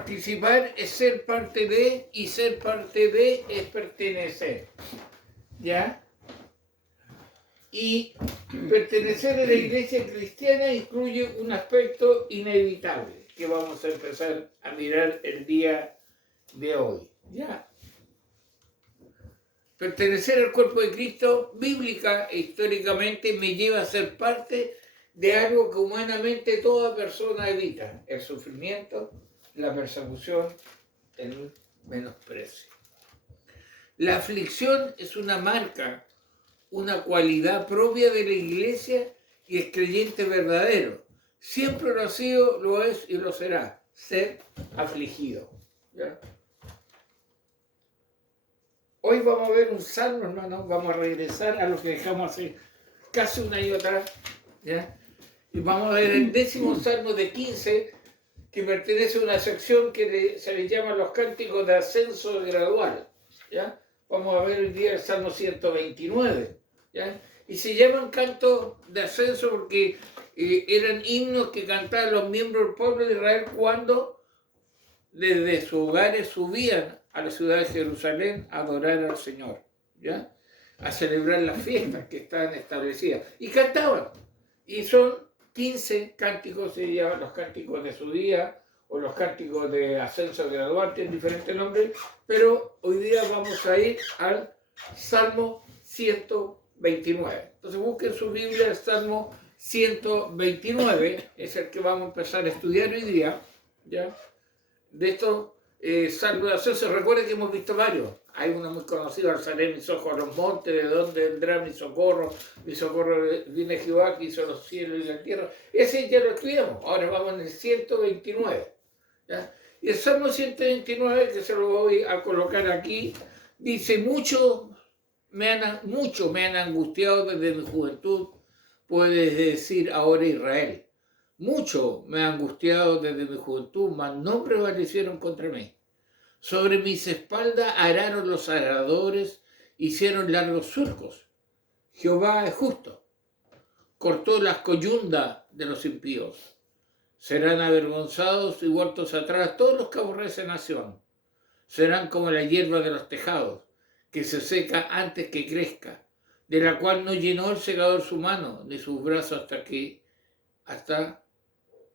participar es ser parte de, y ser parte de es pertenecer. ¿Ya? Y pertenecer a la iglesia cristiana incluye un aspecto inevitable que vamos a empezar a mirar el día de hoy. ¿Ya? Pertenecer al cuerpo de Cristo, bíblica e históricamente, me lleva a ser parte de algo que humanamente toda persona evita: el sufrimiento, la persecución, el menosprecio. La aflicción es una marca, una cualidad propia de la iglesia y el creyente verdadero. Siempre lo ha sido, lo es y lo será: ser afligido. ¿Ya? Hoy vamos a ver un salmo, hermano, vamos a regresar a lo que dejamos hace casi un año atrás, ¿ya? Y vamos a ver el 10º salmo de 15, que pertenece a una sección que se le llama los cánticos de ascenso gradual, ¿ya? Vamos a ver hoy día el salmo 129, ¿ya? Y se llaman cantos de ascenso porque eran himnos que cantaban los miembros del pueblo de Israel cuando desde sus hogares subían a la ciudad de Jerusalén a adorar al Señor, ¿ya? A celebrar las fiestas que estaban establecidas. Y cantaban. Y son 15 cánticos, se llaman los cánticos de su día, o los cánticos de ascenso gradual, tienen diferentes nombres, pero hoy día vamos a ir al Salmo 129. Entonces busquen su Biblia, el Salmo 129, es el que vamos a empezar a estudiar hoy día, ¿ya? De estos salmos de ascenso, recuerden que hemos visto varios. Hay uno muy conocido: alzaré mis ojos a los montes, ¿de dónde vendrá mi socorro? Mi socorro viene de Jehová, que hizo los cielos y la tierra. Ese ya lo estudiamos. Ahora vamos en el 129. ¿Ya? Y el Salmo 129, que se lo voy a colocar aquí, dice: mucho me han angustiado desde mi juventud, puedes decir ahora Israel. Mucho me ha angustiado desde mi juventud, mas no prevalecieron contra mí. Sobre mis espaldas araron los aradores, hicieron largos surcos. Jehová es justo, cortó las coyundas de los impíos. Serán avergonzados y vueltos atrás todos los que aborrecen nación. Serán como la hierba de los tejados, que se seca antes que crezca, de la cual no llenó el segador su mano, ni sus brazos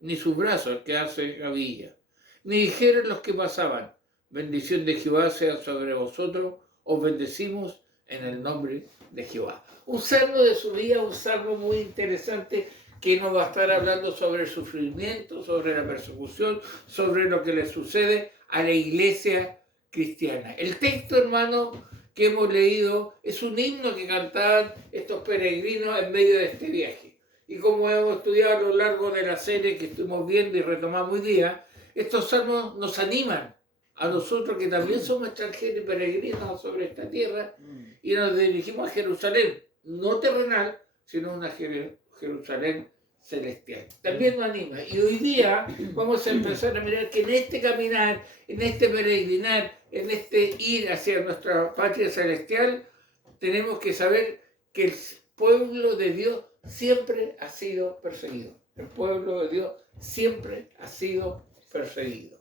ni sus brazos el que hace gavilla. Ni dijeron los que pasaban: bendición de Jehová sea sobre vosotros, os bendecimos en el nombre de Jehová. Un salmo de su día, un salmo muy interesante que nos va a estar hablando sobre el sufrimiento, sobre la persecución, sobre lo que le sucede a la iglesia cristiana. El texto, hermano, que hemos leído es un himno que cantaban estos peregrinos en medio de este viaje. Y como hemos estudiado a lo largo de la serie que estuvimos viendo y retomamos hoy día, estos salmos nos animan a nosotros que también somos extranjeros y peregrinos sobre esta tierra y nos dirigimos a Jerusalén, no terrenal, sino una Jerusalén celestial. También nos anima. Y hoy día vamos a empezar a mirar que en este caminar, en este peregrinar, en este ir hacia nuestra patria celestial, tenemos que saber que el pueblo de Dios siempre ha sido perseguido. El pueblo de Dios siempre ha sido perseguido.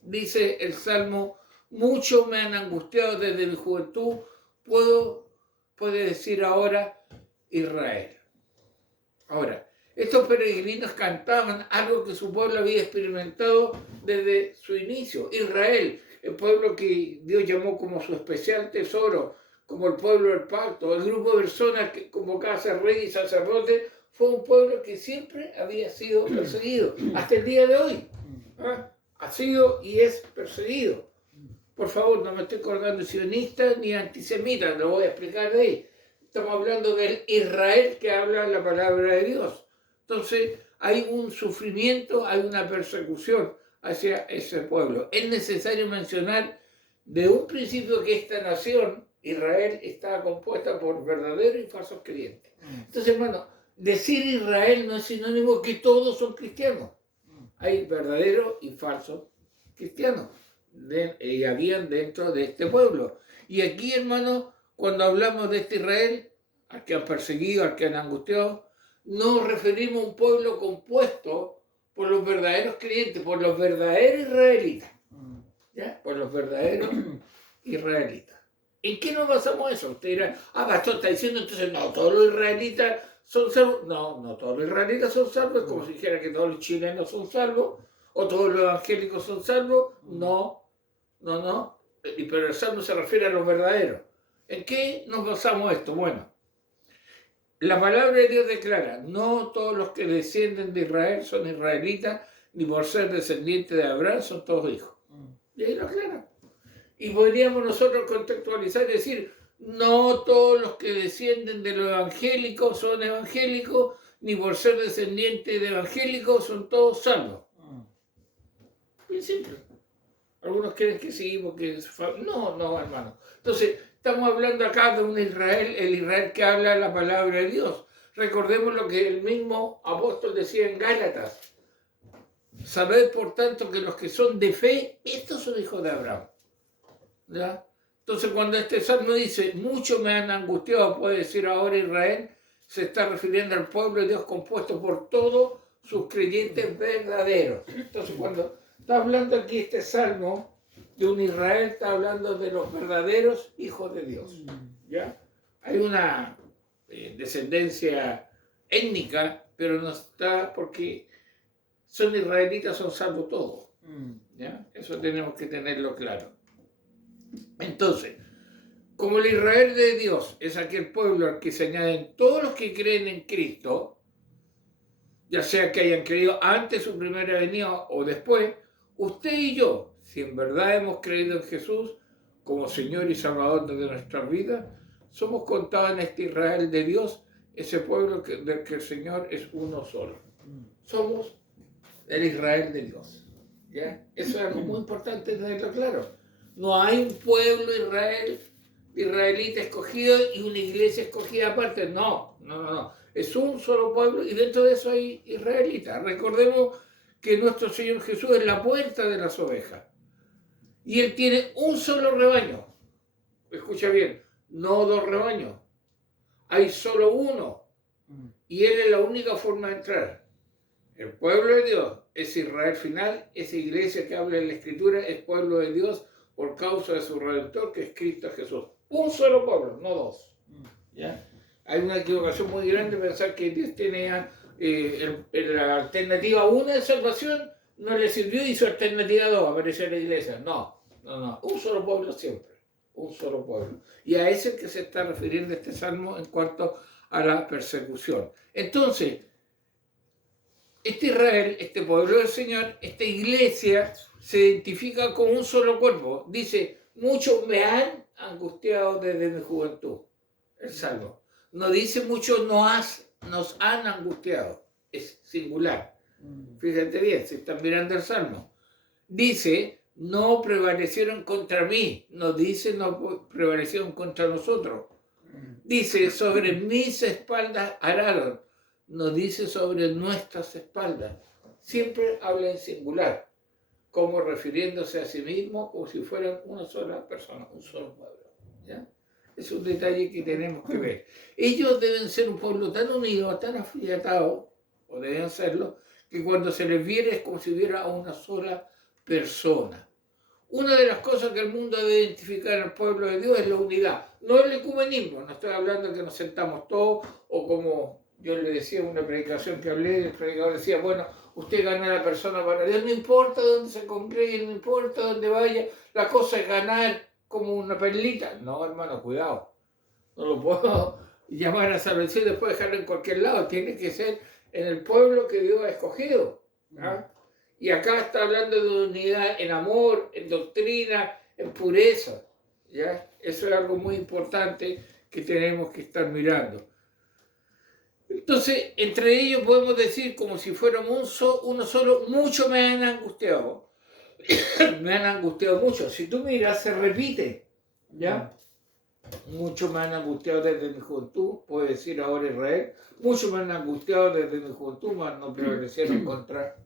Dice el Salmo: mucho me han angustiado desde mi juventud, puede decir ahora Israel. Ahora, estos peregrinos cantaban algo que su pueblo había experimentado desde su inicio. Israel, el pueblo que Dios llamó como su especial tesoro, como el pueblo del pacto, el grupo de personas que convocaba a ser rey y sacerdote, fue un pueblo que siempre había sido perseguido, hasta el día de hoy. Ha sido y es perseguido. Por favor, no me estoy colgando sionista ni antisemita, lo voy a explicar de ahí. Estamos hablando del Israel que habla la palabra de Dios. Entonces, hay un sufrimiento, hay una persecución hacia ese pueblo. Es necesario mencionar de un principio que esta nación, Israel, está compuesta por verdaderos y falsos creyentes. Entonces, hermano, decir Israel no es sinónimo que todos son cristianos. Hay verdaderos y falsos cristianos y habían dentro de este pueblo. Y aquí, hermano, cuando hablamos de este Israel, al que han perseguido, al que han angustiado, nos referimos a un pueblo compuesto por los los verdaderos creyentes, por los verdaderos israelitas. ¿Ya? Por los verdaderos israelitas. ¿En qué nos basamos eso? Usted dirá, pastor, está diciendo entonces, no, todos los israelitas son salvos. No, no todos los israelitas son salvos, es como si dijera que todos los chilenos son salvos, o todos los evangélicos son salvos. No, no, no. Pero el salvo se refiere a los verdaderos. ¿En qué nos basamos esto? Bueno, la palabra de Dios declara, no todos los que descienden de Israel son israelitas, ni por ser descendientes de Abraham son todos hijos. Y ahí lo aclara. Y podríamos nosotros contextualizar y decir, no todos los que descienden de los evangélicos son evangélicos, ni por ser descendientes de evangélicos son todos salvos. Bien simple. Algunos creen que sí, porque no, hermano. Entonces, estamos hablando acá de un Israel, el Israel que habla la palabra de Dios. Recordemos lo que el mismo apóstol decía en Gálatas. Sabed, por tanto, que los que son de fe, estos son hijos de Abraham. ¿Ya? Entonces, cuando este salmo dice, muchos me han angustiado, puede decir ahora Israel, se está refiriendo al pueblo de Dios compuesto por todos sus creyentes verdaderos. Entonces, cuando está hablando aquí este salmo de un Israel, está hablando de los verdaderos hijos de Dios. ¿Ya? Hay una descendencia étnica, pero no está porque son israelitas, son salvos todos. ¿Ya? Eso tenemos que tenerlo claro. Entonces, como el Israel de Dios es aquel pueblo al que se añaden todos los que creen en Cristo, ya sea que hayan creído antes de su primera venida o después, usted y yo, si en verdad hemos creído en Jesús como Señor y Salvador de nuestras vidas, somos contados en este Israel de Dios, ese pueblo del que el Señor es uno solo. Somos el Israel de Dios. ¿Ya? Eso es algo muy importante tenerlo claro. No hay un pueblo israelita escogido y una iglesia escogida aparte. No. Es un solo pueblo y dentro de eso hay israelitas. Recordemos que nuestro Señor Jesús es la puerta de las ovejas. Y Él tiene un solo rebaño. Escucha bien, no dos rebaños. Hay solo uno. Y Él es la única forma de entrar. El pueblo de Dios es Israel final. Esa iglesia que habla en la Escritura es pueblo de Dios por causa de su Redentor, que es Cristo Jesús. Un solo pueblo, no dos. ¿Ya? Hay una equivocación muy grande pensar que Dios tiene la alternativa 1 de salvación, no le sirvió y su alternativa 2 apareció en la iglesia. No. Un solo pueblo siempre. Un solo pueblo. Y a ese que se está refiriendo este salmo en cuanto a la persecución. Entonces, este Israel, este pueblo del Señor, esta iglesia se identifica como un solo cuerpo. Dice, muchos me han angustiado desde mi juventud. El salmo. No dice muchos nos han angustiado. Es singular. Fíjate bien, si están mirando el salmo. Dice, no prevalecieron contra mí. No dice, no prevalecieron contra nosotros. Dice, sobre mis espaldas araron. No dice sobre nuestras espaldas. Siempre habla en singular, como refiriéndose a sí mismo como si fueran una sola persona, un solo pueblo. ¿Ya? Es un detalle que tenemos que ver. Ellos deben ser un pueblo tan unido, tan afiatado, o deben serlo, que cuando se les viera es como si hubiera una sola persona. Una de las cosas que el mundo debe identificar al pueblo de Dios es la unidad, no el ecumenismo. No estoy hablando de que nos sentamos todos o como yo le decía en una predicación que hablé, el predicador decía, bueno, usted gana a la persona para Dios, no importa dónde se congregue, no importa dónde vaya, la cosa es ganar como una perlita. No, hermano, cuidado. No lo puedo llamar a salvación y después dejarlo en cualquier lado. Tiene que ser en el pueblo que Dios ha escogido. ¿Ah? Y acá está hablando de unidad en amor, en doctrina, en pureza. ¿Ya? Eso es algo muy importante que tenemos que estar mirando. Entonces, entre ellos podemos decir, como si fuéramos uno solo, muchos me han angustiado. Me han angustiado mucho. Si tú miras, se repite. ¿Ya? Muchos me han angustiado desde mi juventud, puede decir ahora Israel. Muchos me han angustiado desde mi juventud, mas no prevalecieron contra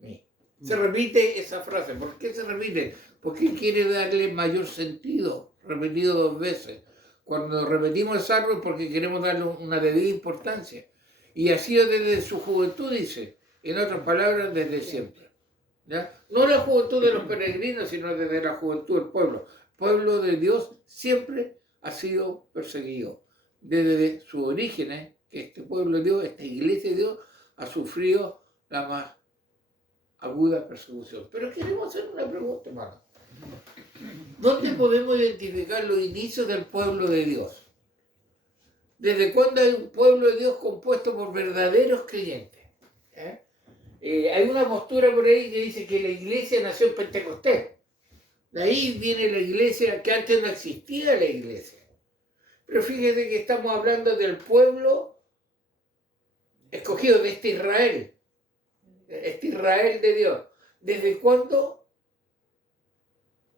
mí. Se repite esa frase. ¿Por qué se repite? Porque quiere darle mayor sentido, repetido 2 veces. Cuando repetimos el salmo es porque queremos darle una debida importancia. Y así desde su juventud, dice, En otras palabras, desde siempre. ¿Ya? No la juventud de los peregrinos, sino desde la juventud del pueblo. El pueblo de Dios siempre ha sido perseguido. Desde sus orígenes, que este pueblo de Dios, esta iglesia de Dios, ha sufrido la más aguda persecución. Pero queremos hacer una pregunta, hermano. ¿Dónde podemos identificar los inicios del pueblo de Dios? ¿Desde cuándo hay un pueblo de Dios compuesto por verdaderos creyentes? Hay una postura por ahí que dice que la iglesia nació en Pentecostés. De ahí viene la iglesia, que antes no existía la iglesia. Pero fíjese que estamos hablando del pueblo escogido, de este Israel de Dios. ¿Desde cuándo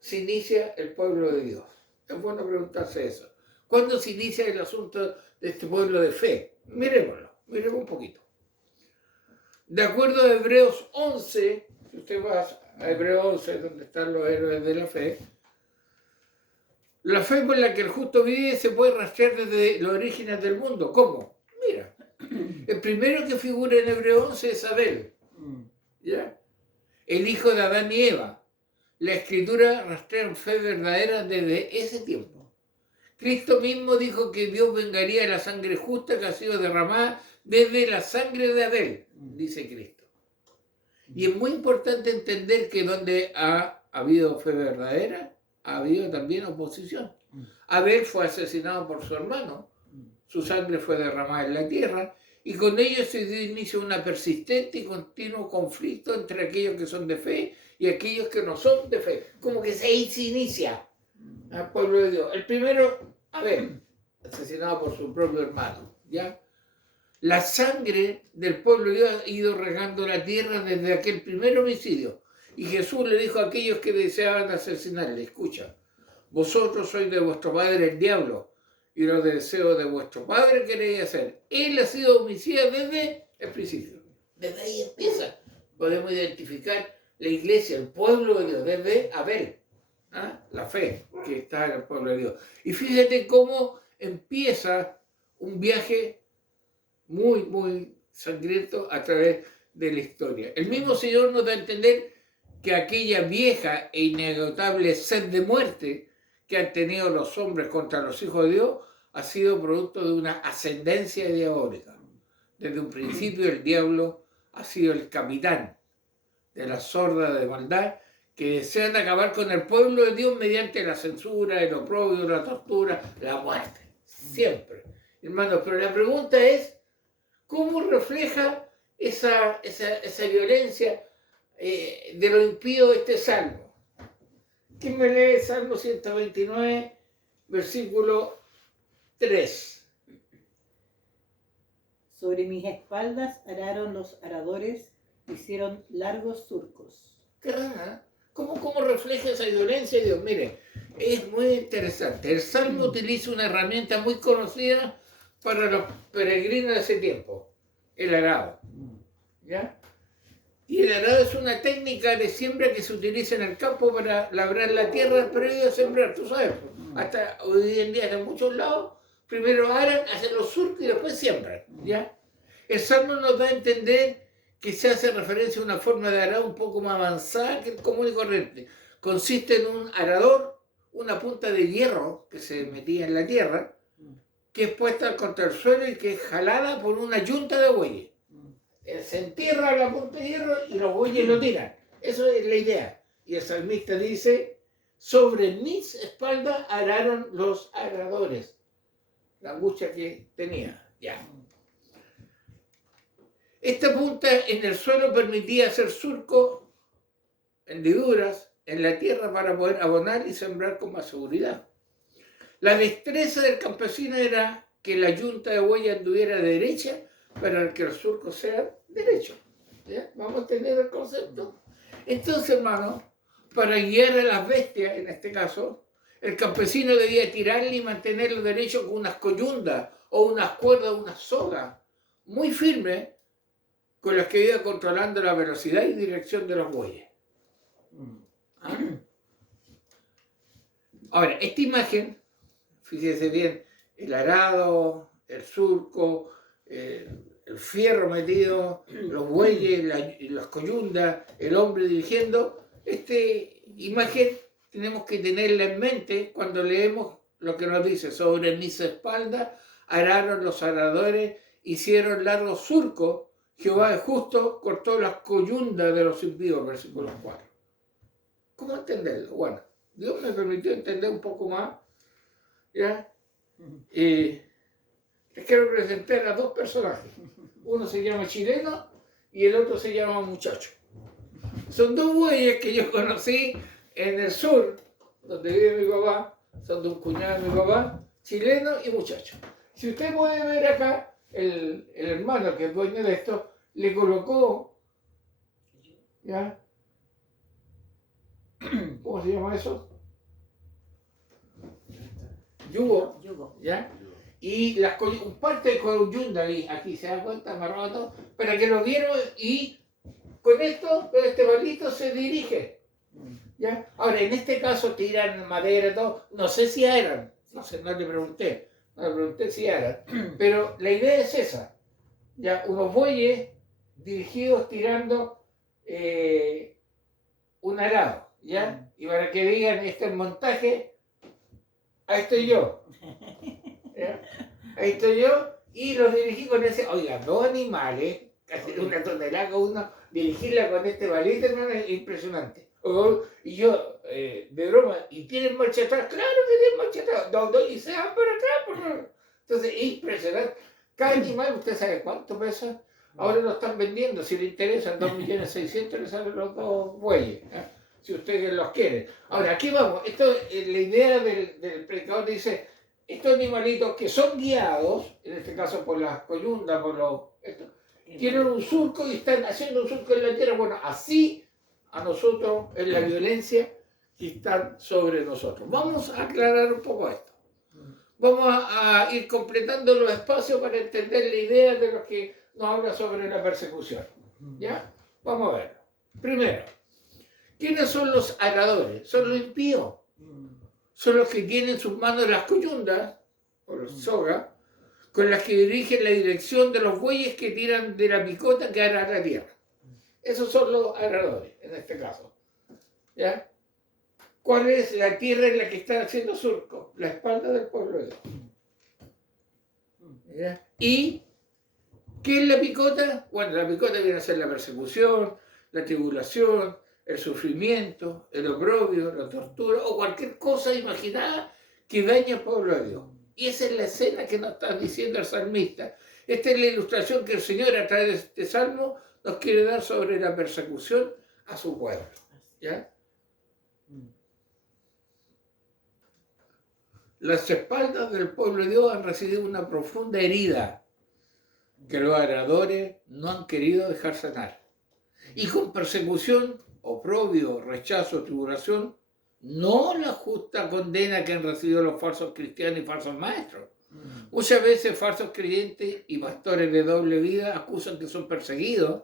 se inicia el pueblo de Dios? Es bueno preguntarse eso. ¿Cuándo se inicia el asunto de este pueblo de fe? Miremoslo, miremos un poquito. De acuerdo a Hebreos 11, si usted va a Hebreos 11, donde están los héroes de la fe por la que el justo vive se puede rastrear desde los orígenes del mundo. ¿Cómo? Mira, el primero que figura en Hebreos 11 es Abel, ¿ya? El hijo de Adán y Eva. La escritura rastrea fe verdadera desde ese tiempo. Cristo mismo dijo que Dios vengaría la sangre justa que ha sido derramada desde la sangre de Abel, dice Cristo. Y es muy importante entender que donde ha habido fe verdadera, ha habido también oposición. Abel fue asesinado por su hermano, su sangre fue derramada en la tierra, y con ello se dio inicio a una persistente y continuo conflicto entre aquellos que son de fe y aquellos que no son de fe. Como que se inicia al pueblo de Dios. El primero, Abel, asesinado por su propio hermano, ¿ya? La sangre del pueblo de Dios ha ido regando la tierra desde aquel primer homicidio. Y Jesús le dijo a aquellos que deseaban asesinarle, escucha, vosotros sois de vuestro padre el diablo, y los deseos de vuestro padre queréis hacer. Él ha sido homicida desde el principio. Desde ahí empieza. Podemos identificar la iglesia, el pueblo de Dios, desde Abel. La fe que está en el pueblo de Dios. Y fíjate cómo empieza un viaje muy, muy sangriento a través de la historia. El mismo Señor nos da a entender que aquella vieja e inagotable sed de muerte que han tenido los hombres contra los hijos de Dios ha sido producto de una ascendencia diabólica. Desde un principio el diablo ha sido el capitán de la sorda de maldad que desean acabar con el pueblo de Dios mediante la censura, el oprobio, la tortura, la muerte. Siempre. Hermanos, pero la pregunta es, ¿cómo refleja esa violencia de lo impío este salmo? ¿Quién me lee Salmo 129, versículo 3? Sobre mis espaldas araron los aradores, hicieron largos surcos. Qué rara, ¿eh? ¿Cómo refleja esa violencia de Dios? Mire, es muy interesante. El Salmo utiliza una herramienta muy conocida para los peregrinos de ese tiempo, el arado. ¿Ya? Y el arado es una técnica de siembra que se utiliza en el campo para labrar la tierra previo a sembrar, tú sabes. Hasta hoy en día en muchos lados, primero aran, hacen los surcos y después siembran. ¿Ya? El Salmo nos da a entender que se hace referencia a una forma de arado un poco más avanzada que el común y corriente. Consiste en un arador, una punta de hierro que se metía en la tierra, que es puesta contra el suelo y que es jalada por una yunta de bueyes. Se entierra la punta de hierro y los bueyes lo tiran. Eso es la idea. Y el salmista dice, sobre mis espaldas araron los aradores. La angustia que tenía. Ya. Esta punta en el suelo permitía hacer surcos, hendiduras en la tierra para poder abonar y sembrar con más seguridad. La destreza del campesino era que la yunta de buey anduviera derecha para que el surco sea derecho. ¿Ya? ¿Vamos a entender el concepto? Entonces, hermano, para guiar a las bestias, en este caso, el campesino debía tirarle y mantenerlo derecho con unas coyundas o unas cuerdas, unas sogas muy firmes, con las que iba controlando la velocidad y dirección de los bueyes. Ahora, esta imagen, fíjese bien, el arado, el surco, el fierro metido, los bueyes, las coyundas, el hombre dirigiendo. Esta imagen tenemos que tenerla en mente cuando leemos lo que nos dice: sobre mis espaldas araron los aradores, hicieron largos surcos, Jehová es justo, cortó las coyundas de los impíos, versículo 4. ¿Cómo entenderlo? Bueno, Dios me permitió entender un poco más, ¿ya? Les quiero presentar a dos personajes. Uno se llama Chileno y el otro se llama Muchacho. Son dos bueyes que yo conocí en el sur, donde vive mi papá. Son de un cuñado de mi papá, Chileno y Muchacho. Si usted puede ver acá, el hermano que es dueño de esto, le colocó, ¿ya? ¿Cómo se llama eso? Yugo, ¿ya? Y las parte de coyunda aquí se da cuenta, amarrado todo, para que lo vieron, y con esto, con este palito se dirige, ¿ya? Ahora, en este caso tiran madera, todo, no sé si eran, no sé, no le pregunté si eran, pero la idea es esa, ya, unos bueyes dirigidos tirando un arado, ¿ya? Y para que digan, este es el montaje, ahí estoy yo, ¿ya? Ahí estoy yo, y los dirigí con ese, oiga, dos animales, casi una tonelada uno, dirigirla con este balito, hermano, es impresionante. Y yo, de broma, ¿y tienen marcha atrás? Claro que tienen marcha atrás, y se van por atrás, por favor. Entonces, impresionante. Cada animal, ¿usted sabe cuánto pesa? Ahora lo están vendiendo, si le interesan, 2.600.000 le salen los dos bueyes, ¿eh? Si ustedes los quieren. Ahora, aquí vamos, esto, la idea del predicador dice, estos animalitos que son guiados, en este caso por las coyundas, tienen un surco y están haciendo un surco en la tierra. Bueno, así a nosotros es la violencia que está sobre nosotros. Vamos a aclarar un poco esto. Vamos a ir completando los espacios para entender la idea de lo que nos habla sobre la persecución. ¿Ya? Vamos a ver. Primero, ¿quiénes son los aradores? Son los impíos. Son los que tienen en sus manos las coyundas, o las sogas, con las que dirigen la dirección de los bueyes que tiran de la picota que ara la tierra. Esos son los aradores, en este caso. ¿Ya? ¿Cuál es la tierra en la que están haciendo surco? La espalda del pueblo de Dios. ¿Ya? ¿Y qué es la picota? Bueno, la picota viene a ser la persecución, la tribulación, el sufrimiento, el oprobio, la tortura o cualquier cosa imaginada que dañe al pueblo de Dios. Y esa es la escena que nos está diciendo el salmista. Esta es la ilustración que el Señor, a través de este salmo, nos quiere dar sobre la persecución a su pueblo. ¿Ya? Las espaldas del pueblo de Dios han recibido una profunda herida que los aradores no han querido dejar sanar. Y con persecución, oprobio, rechazo, tribulación, no la justa condena que han recibido los falsos cristianos y falsos maestros. Muchas veces falsos creyentes y pastores de doble vida acusan que son perseguidos,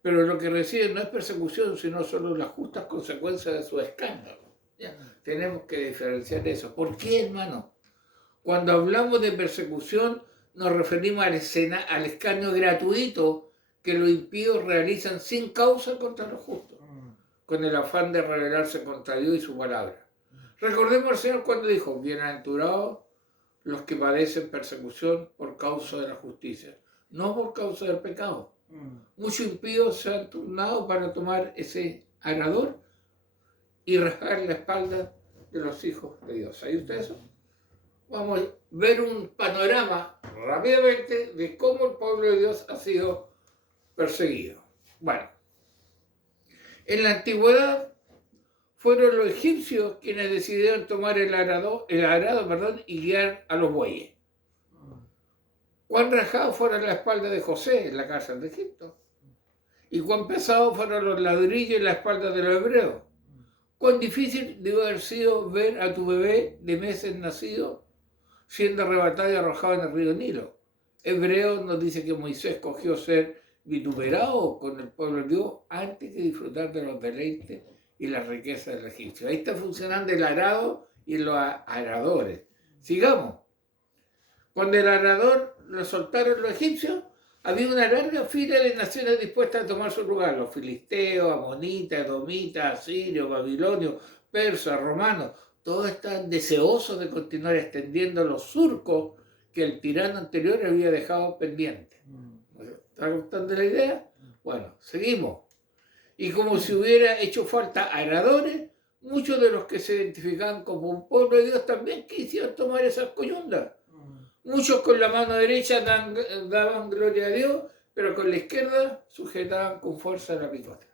pero lo que reciben no es persecución, sino solo las justas consecuencias de su escándalo. ¿Ya? Tenemos que diferenciar eso. ¿Por qué, hermano? Cuando hablamos de persecución, nos referimos al escarnio gratuito que los impíos realizan sin causa contra los justos, con el afán de rebelarse contra Dios y su palabra. Recordemos al Señor cuando dijo: bienaventurados los que padecen persecución por causa de la justicia, no por causa del pecado. Muchos impíos se han turnado para tomar ese arador y rasgar la espalda de los hijos de Dios. ¿Hay usted eso? Vamos a ver un panorama rápidamente de cómo el pueblo de Dios ha sido perseguido. Bueno, en la antigüedad fueron los egipcios quienes decidieron tomar el arado, y guiar a los bueyes. Cuán rajados fueron la espalda de José en la cárcel de Egipto. Y cuán pesados fueron los ladrillos en la espalda de los hebreos. Cuán difícil debe haber sido ver a tu bebé de meses nacido siendo arrebatado y arrojado en el río Nilo. Hebreos nos dice que Moisés escogió ser vituperado con el pueblo de Dios antes que disfrutar de los deleites y las riquezas del egipcio. Ahí está funcionando el arado y los aradores. Sigamos. Cuando el arador lo soltaron los egipcios, había una larga fila de naciones dispuestas a tomar su lugar: los filisteos, amonitas, edomitas, asirios, babilonios, persas, romanos. Todos estaban deseosos de continuar extendiendo los surcos que el tirano anterior había dejado pendientes. ¿Está gustando la idea? Bueno, seguimos. Y como si hubiera hecho falta aradores, muchos de los que se identificaban como un pueblo de Dios también quisieron tomar esas coyundas. Muchos con la mano derecha daban gloria a Dios, pero con la izquierda sujetaban con fuerza la picota.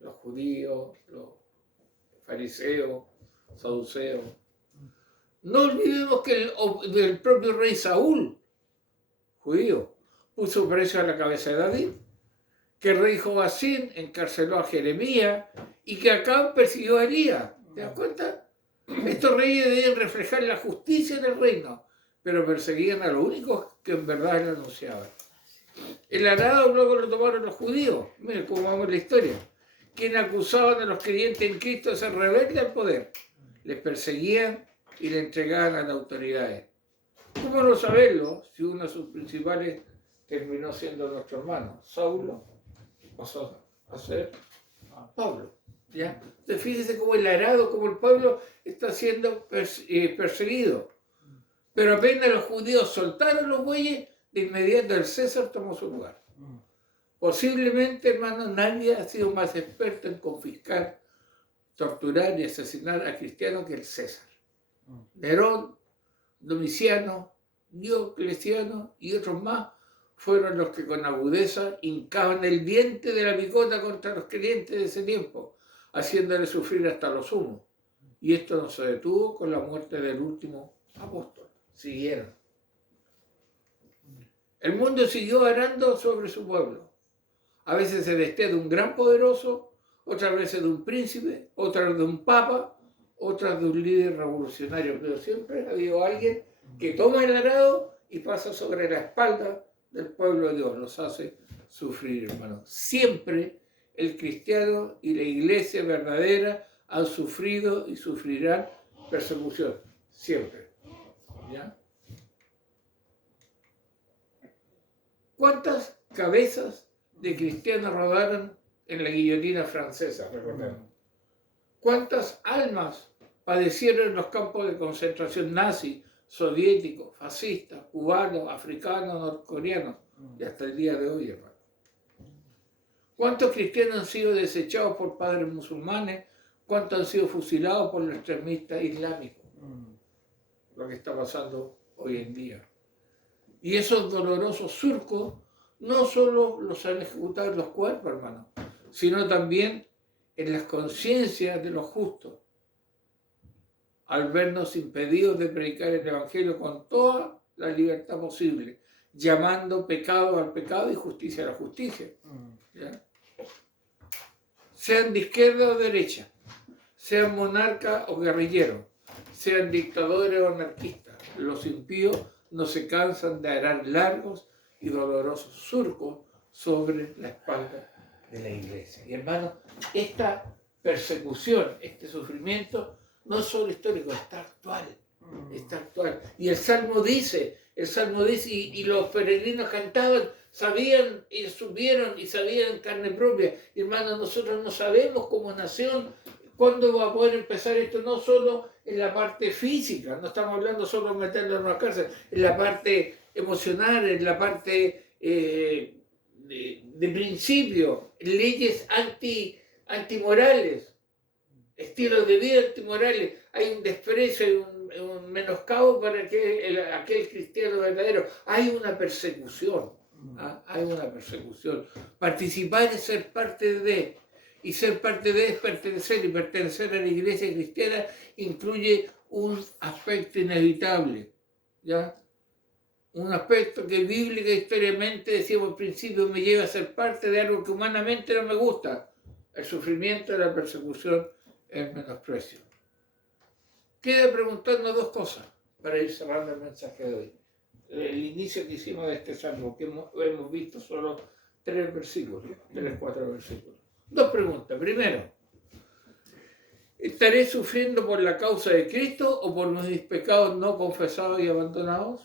Los judíos, los fariseos, saduceos. No olvidemos que el propio rey Saúl, judío, puso precio a la cabeza de David, que el rey Joacín encarceló a Jeremías y que Acab persiguió a Elías. ¿Te das cuenta? Estos reyes deben reflejar la justicia del reino, pero perseguían a los únicos que en verdad lo anunciaban. El arado luego lo tomaron los judíos. Miren cómo vamos la historia. Quienes acusaban a los creyentes en Cristo de ser rebeldes al poder. Les perseguían y le entregaban a las autoridades. ¿Cómo no saberlo si uno de sus principales terminó siendo nuestro hermano? Saulo pasó a ser Pablo. ¿Ya? Entonces fíjese cómo el arado, cómo el pueblo está siendo perseguido. Pero apenas los judíos soltaron los bueyes, de inmediato el César tomó su lugar. Posiblemente, hermano, nadie ha sido más experto en confiscar, torturar y asesinar a cristianos que el César. Nerón, Domiciano, Diocleciano y otros más fueron los que con agudeza hincaban el diente de la picota contra los creyentes de ese tiempo, haciéndoles sufrir hasta lo sumo. Y esto no se detuvo con la muerte del último apóstol. Siguieron. El mundo siguió arando sobre su pueblo. A veces se vestía de un gran poderoso, otras veces de un príncipe, otras de un papa, otras de un líder revolucionario. Pero siempre ha habido alguien que toma el arado y pasa sobre la espalda del pueblo de Dios. Los hace sufrir, hermano. Siempre el cristiano y la iglesia verdadera han sufrido y sufrirán persecución. Siempre. ¿Ya? ¿Cuántas cabezas de cristianos rodaron en la guillotina francesa? Recordemos. ¿Cuántas almas padecieron en los campos de concentración nazi, soviéticos, fascistas, cubanos, africanos, norcoreanos? Y hasta el día de hoy, hermano. ¿Cuántos cristianos han sido desechados por padres musulmanes? ¿Cuántos han sido fusilados por los extremistas islámicos? Lo que está pasando hoy en día. Y esos dolorosos surcos no solo los han ejecutado en los cuerpos, hermano, sino también en las conciencias de los justos, al vernos impedidos de predicar el Evangelio con toda la libertad posible, llamando pecado al pecado y justicia a la justicia. ¿Ya? Sean de izquierda o derecha, sean monarcas o guerrilleros, sean dictadores o anarquistas, los impíos no se cansan de arar largos y dolorosos surcos sobre la espalda de la iglesia. Y hermano, esta persecución, este sufrimiento, no es solo histórico, está actual. Está actual. Y el Salmo dice, y los peregrinos cantaban, sabían y supieron y sabían en carne propia. Y hermano, nosotros no sabemos como nación cuándo va a poder empezar esto, no solo en la parte física, no estamos hablando solo de meterlo en una cárcel, en la parte emocional, en la parte de principio, leyes antimorales, estilos de vida antimorales. Hay un desprecio, hay un menoscabo para aquel cristiano verdadero. Hay una persecución, hay una persecución. Participar es ser parte de... Y ser parte de es pertenecer, y pertenecer a la iglesia cristiana incluye un aspecto inevitable, ¿ya? Un aspecto que bíblica e históricamente, decíamos al principio, me lleva a ser parte de algo que humanamente no me gusta: el sufrimiento, la persecución, el menosprecio. Queda preguntarnos dos cosas para ir cerrando el mensaje de hoy. El inicio que hicimos de este salmo, que hemos visto solo 4 versículos. Dos preguntas. Primero, ¿estaré sufriendo por la causa de Cristo o por mis pecados no confesados y abandonados?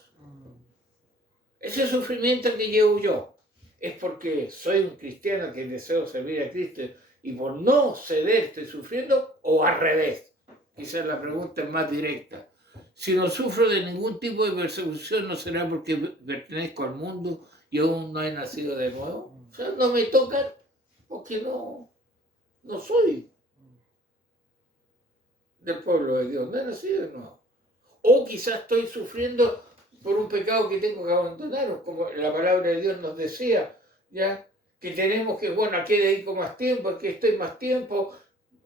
Ese sufrimiento que llevo yo, es porque soy un cristiano que deseo servir a Cristo y por no ceder estoy sufriendo, o al revés. Quizás la pregunta es más directa. Si no sufro de ningún tipo de persecución, ¿no será porque pertenezco al mundo y aún no he nacido de nuevo? O sea, no me tocan porque no soy del pueblo de Dios, no he nacido de nuevo. O quizás estoy sufriendo por un pecado que tengo que abandonar, o como la palabra de Dios nos decía, ¿ya? Que tenemos que, bueno, ¿a qué dedico más tiempo? ¿A qué estoy más tiempo?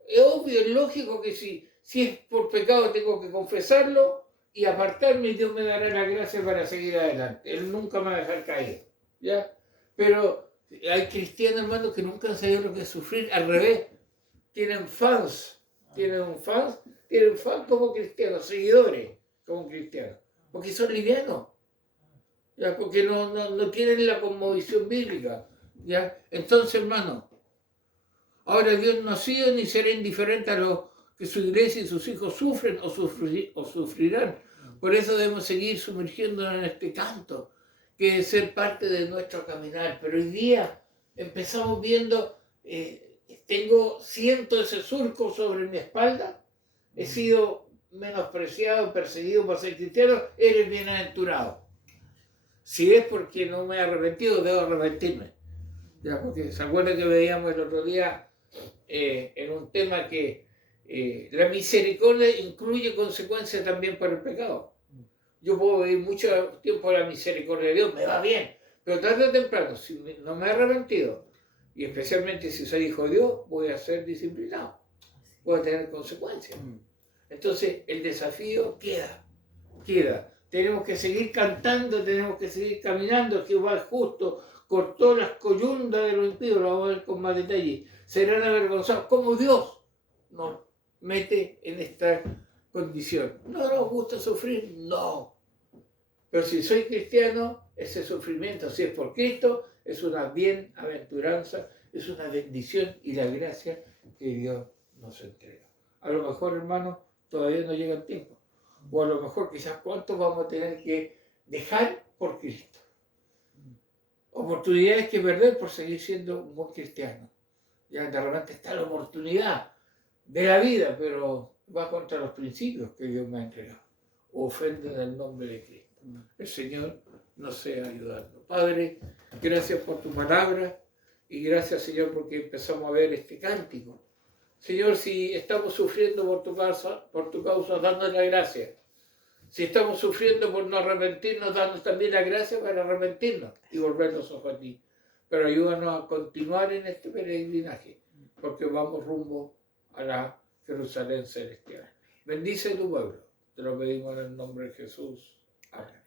Es obvio, es lógico que si es por pecado tengo que confesarlo y apartarme y Dios me dará la gracia para seguir adelante. Él nunca me va a dejar caer, ¿ya? Pero hay cristianos, hermanos, que nunca han sabido lo que es sufrir, al revés. Tienen fans como cristianos, seguidores como cristianos, porque son livianos, ¿ya? Porque no tienen la cosmovisión bíblica, ¿ya? Entonces, hermano, ahora Dios no ha sido ni será indiferente a lo que su iglesia y sus hijos sufren o sufrirán. Por eso debemos seguir sumergiéndonos en este canto, que es ser parte de nuestro caminar. Pero hoy día empezamos viendo, siento ese surco sobre mi espalda, he sido menospreciado, perseguido por ser cristiano, eres bienaventurado. Si es porque no me he arrepentido, debo arrepentirme. Ya, porque se acuerda que veíamos el otro día en un tema que la misericordia incluye consecuencias también por el pecado. Yo puedo vivir mucho tiempo la misericordia de Dios, me va bien, pero tarde o temprano, si no me he arrepentido, y especialmente si soy hijo de Dios, voy a ser disciplinado, voy a tener consecuencias. Entonces el desafío queda. Tenemos que seguir cantando, tenemos que seguir caminando. Jehová es justo, cortó las coyundas de los impíos, lo vamos a ver con más detalle. Serán avergonzados, como Dios nos mete en esta condición. ¿No nos gusta sufrir? No. Pero si soy cristiano, ese sufrimiento, si es por Cristo, es una bienaventuranza, es una bendición y la gracia que Dios nos entrega. A lo mejor, hermanos, todavía no llega el tiempo. O a lo mejor quizás cuántos vamos a tener que dejar por Cristo. Oportunidades que perder por seguir siendo un buen cristiano. Ya de repente está la oportunidad de la vida, pero va contra los principios que Dios me ha entregado. Ofende en el nombre de Cristo. El Señor nos sea ayudando. Padre, gracias por tu palabra y gracias, Señor, porque empezamos a ver este cántico. Señor, si estamos sufriendo por tu causa, danos la gracia. Si estamos sufriendo por no arrepentirnos, danos también la gracia para arrepentirnos y volver los ojos a ti. Pero ayúdanos a continuar en este peregrinaje, porque vamos rumbo a la Jerusalén celestial. Bendice tu pueblo. Te lo pedimos en el nombre de Jesús. Amén.